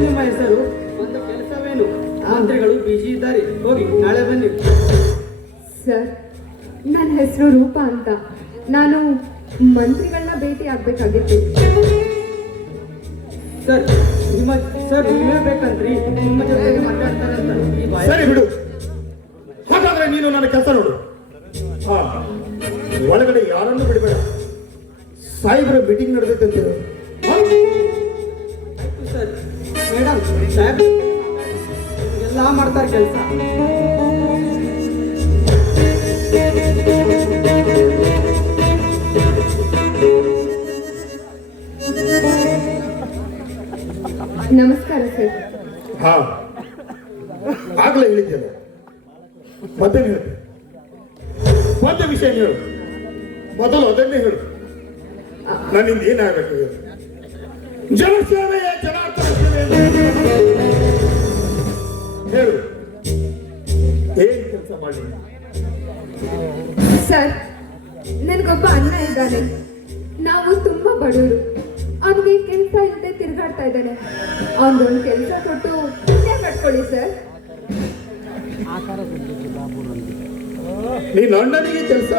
ನಿಮ್ಮ ಹೆಸರು ಒಂದು ಕೆಲಸವೇನು ಮಂತ್ರಿಗಳು ಬಿಜಿ ಇದ್ದಾರೆ ಹೋಗಿ ನಾಳೆ ಬನ್ನಿ ಸರ್, ನನ್ನ ಹೆಸರು ರೂಪಾ ಅಂತ. ನಾನು ಮಂತ್ರಿಗಳನ್ನ ಭೇಟಿ ಆಗ್ಬೇಕಾಗಿತ್ತು ಸರ್, ನಿಮ್ಮ ಸರ್ ನೀವೇ ಸಾಹೇಬ್ರ ಮೀಟಿಂಗ್ ನಡೆದೈತೆ ಅಂತ ಹೇಳು. ಹಾ? ಆಯ್ತು ಸರ್. ಮೇಡಮ್ ಸಾಹೇಬ್ ಎಲ್ಲ ಮಾಡ್ತಾರೆ ಕೆಲಸ. ನಮಸ್ಕಾರ ಸರ್. ಹಾ. ಆಗ್ಲೇ ಹೇಳಿದ್ಯಲ್ಲ ಮತ್ತೇನು ಹೇಳು ಮತ್ತೆ ವಿಷಯ ಹೇಳು. ಮೊದಲು ಅದನ್ನೇ ಹೇಳು. ನನ್ನಿಂದ ಏನಾಗಬೇಕು ಹೇಳು ಜನಸೇವೆಯ ಜನಾರ್ದನ ಹೇಳು. ಏನ್ ಕೆಲಸ ಮಾಡಿ? ಸರ್ ನನಗೊಬ್ಬ ಅಣ್ಣ ಇದ್ದಾನೆ. ನಾವು ತುಂಬಾ ಬಡವರು. ಅವನಿಗೆ ಕೆಲಸ ಇಲ್ಲದೆ ತಿರುಗಾಡ್ತಾ ಇದ್ದಾನೆ. ಒಂದು ಕೆಲಸ ಕೊಟ್ಟು ಪುಣ್ಯ ಕಟ್ಕೊಳ್ಳಿ ಸರ್. ನೀನು ಅಣ್ಣನಿಗೆ ಕೆಲಸ?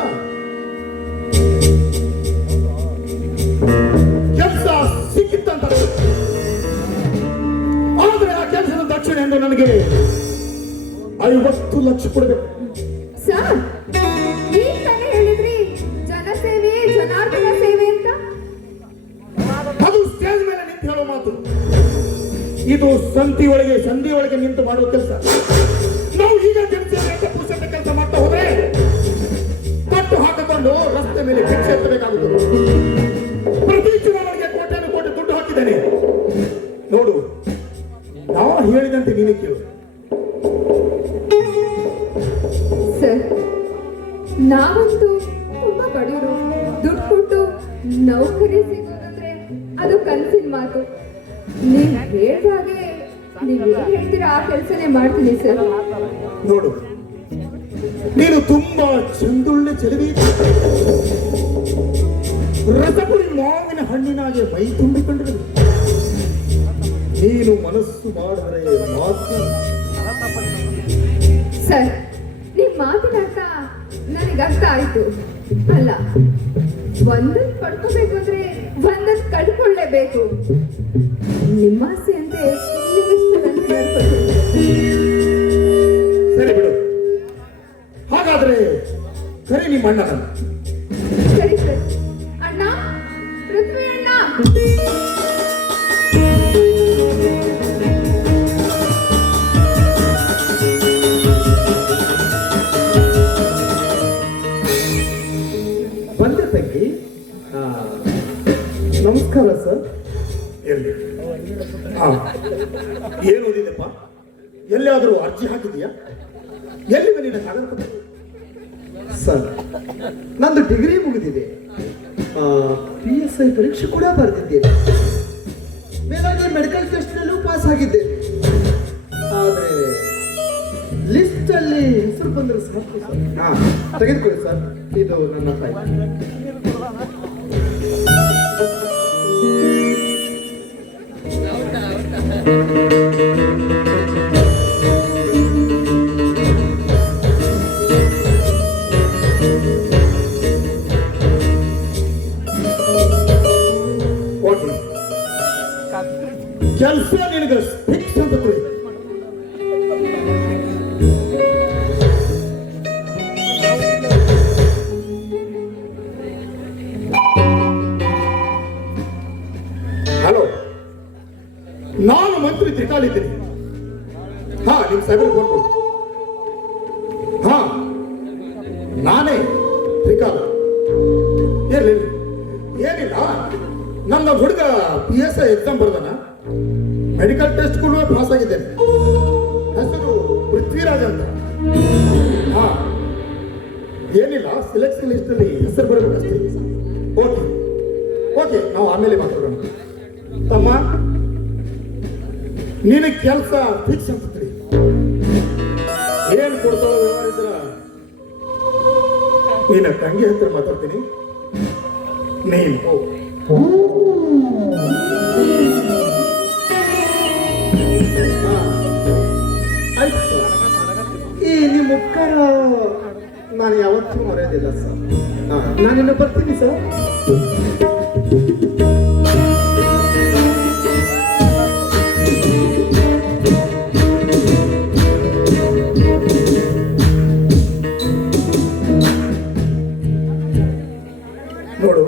ಎಂದು ನನಗೆ ಐವತ್ತು ಲಕ್ಷ ಕೊಡಬೇಕು. ಸರ್ ಈಗ ತಾನೇ ಹೇಳಿದ್ರಿ ಜನಸೇವೆ ಜನಾರ್ದನ ಸೇವೆ ಅಂತ? ಅದು ಸ್ಟೇಜ್ ಮೇಲೆ ನಿಂತು ಹೇಳೋ ಮಾತು. ಇದು ಸಂತಿ ಒಳಗೆ ಸಂಧಿ ಒಳಗೆ ನಿಂತು ಮಾಡುವ ಕೆಲಸ. ನಾವು ಈಗ ಜನಸೇವೆ ಪುಸ್ತಕ ಕೆಲಸ ಮಾಡ್ತಾ ಹೋದ್ರೆ ಕಟ್ಟು ಹಾಕಿಕೊಂಡು ರಸ್ತೆ ಮೇಲೆ ಭಿಕ್ಷೆ ಎತ್ತಬೇಕಾಗುತ್ತದೆ. ಹೇಳಿದಂತೆ ನೀನು ಕೇಳು. ಸರ್ ನಾವಂತೂ ತುಂಬಾ ಬಡವರು ದುಡ್ಡು ಕೊಟ್ಟು ನೌಕರಿ ಸಿಗೋದಂದ್ರೆ ಅದು ಕನಸಿನ ಮಾತು. ನೀವು ಹೇಳಿದ ನೀವು ಏನ್ ಹೇಳ್ತೀರಾ ಆ ಕೆಲಸನೇ ಮಾಡ್ತೀನಿ ಸರ್. ನೋಡು ನೀನು ತುಂಬಾ ಚಂದುಳ್ಳ ಚೆಲುವಿ. ರಸಪುರಿ ಮಾವಿನ ಹಣ್ಣಿನಾಗೆ ಮೈ ತುಂಬಿಕೊಂಡಿರು ನೀನು ಮನಸ್ಸು ಮಾಡಿದರೆ ಮಾತ್ರ ಸರ್ ನಿಮ್ ಮಾತಿನ ಅರ್ಥ ನನಗೆ ಅರ್ಥ ಆಯ್ತು. ಅಲ್ಲ ಒಂದ್ ಪಡ್ಕೋಬೇಕು ಅಂದ್ರೆ ಒಂದನ್ ಕಳ್ಕೊಳ್ಳೇಬೇಕು. ನಿಮ್ಮ ಆಸೆಯಂತೆ ಅಂದ್ರೆ ಸರಿ ಬಿಡು. ಹಾಗಾದ್ರೆ ಸರಿ ನಿಮ್ಮ ಅಣ್ಣನ ಏನು ಓದಿದೆಪ್ಪ ಎಲ್ಲಿಯಾದರೂ ಅರ್ಜಿ ಹಾಕಿದೀಯಾ? ಎಲ್ಲಿ ನಿನ್ನ ಸಾಗರ? ಸರ್ ನಂದು ಡಿಗ್ರಿ ಮುಗಿದಿದೆ. ಪಿ ಎಸ್ ಐ ಪರೀಕ್ಷೆ ಕೂಡ ಬರೆದಿದ್ದೇನೆ ಮೇಲಾಗಿ ಮೆಡಿಕಲ್ ಟೆಸ್ಟ್ನಲ್ಲೂ ಪಾಸ್ ಆಗಿದ್ದೇನೆ ಆದರೆ ಲಿಸ್ಟ್ ಅಲ್ಲಿ ಹೆಸರು ಬಂದರೆ ಸಾಕು ಸರ್. ಹಾಂ. ತೆಗೆದುಕೊಳ್ಳಿ ಸರ್. ಇದು ನನ್ನ ಫೈಲ್ ಕೆಲಸ ನಿನಗೆ ಫಿಕ್ಸ್ ಅಂತ ಕೊಡಿ. ಹಲೋ ನಾನು ಮಂತ್ರಿ ತ್ರಿಕಾಲಿದ್ದೀನಿ ಹಾ, ನಿಮ್ ಸೈಬರ್ ಕೊಟ್ಟು ಹಾ. ನಾನೇ ತ್ರಿಕಾಲ ಇರ್ಲಿ. ಏನಿಲ್ಲ. ನನ್ನ ಹುಡುಗ ಪಿ ಎಸ್ ಐ ಎಕ್ಸಾಮ್ ಬರ್ದಾನ. ಮೆಡಿಕಲ್ ಟೆಸ್ಟ್ ಪಾಸ್ ಆಗಿದ್ದೇನೆ ಹೆಸರು ಪೃಥ್ವಿರಾಜ್ ಅಂತ. ಹಾ. ಏನಿಲ್ಲ ಸೆಲೆಕ್ಷನ್ ಲಿಸ್ಟ್ ಅಲ್ಲಿ ಹೆಸರು ಬರಬೇಕಷ್ಟೇ ಓಕೆ ಓಕೆ ನಾವು ಆಮೇಲೆ ಮಾತಾಡೋಣ. ತಮ್ಮ, ನಿನ್ನ ಕೆಲಸ ಫಿಕ್ಸ್ ಅನ್ಸುತ್ತೆ ಏನ್ ಕೊಡ್ತಾವ ಇದ್ರ ನಿನ್ನ ತಂಗಿ ಹತ್ರ ಮಾತಾಡ್ತೀನಿ. ನೀನು. ಸರ್. ಈ ನಿಮ್ಮ ನಾನು ಯಾವತ್ತೂ ಮರೆಯೋದಿಲ್ಲ, ಸರ್. ನಾನು ನಾನಿನ್ನು ಬರ್ತೀನಿ, ಸರ್. ನೋಡು,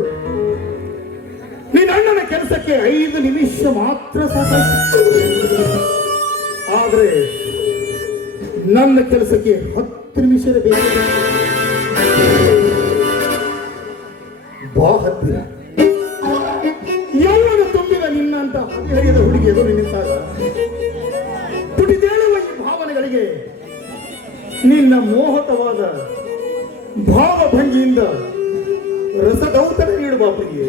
ನಿನ್ನ ಅಣ್ಣನ ಕೆಲಸಕ್ಕೆ ಐದು ನಿಮಿಷ ಮಾತ್ರ ಸಾಕಾಯ್ತು. ಆದ್ರೆ ನನ್ನ ಕೆಲಸಕ್ಕೆ ಹತ್ತು ನಿಮಿಷದ ಬೇಕು ಬಾ ಹತ್ತಿರ. ಯೌವನ ತುಂಬಿದ ನಿನ್ನಂತ ಹರಿಯದ ಹುಡುಗಿ ಎದುರು ನಿಂತಾಗ ತುಟಿದೇಳುವ ಈ ಭಾವನೆಗಳಿಗೆ ನಿನ್ನ ಮೋಹಕವಾದ ಭಾವಭಂಗಿಯಿಂದ ರಸದೌತಣ ನೀಡುವ ಪ್ರಿಯೆ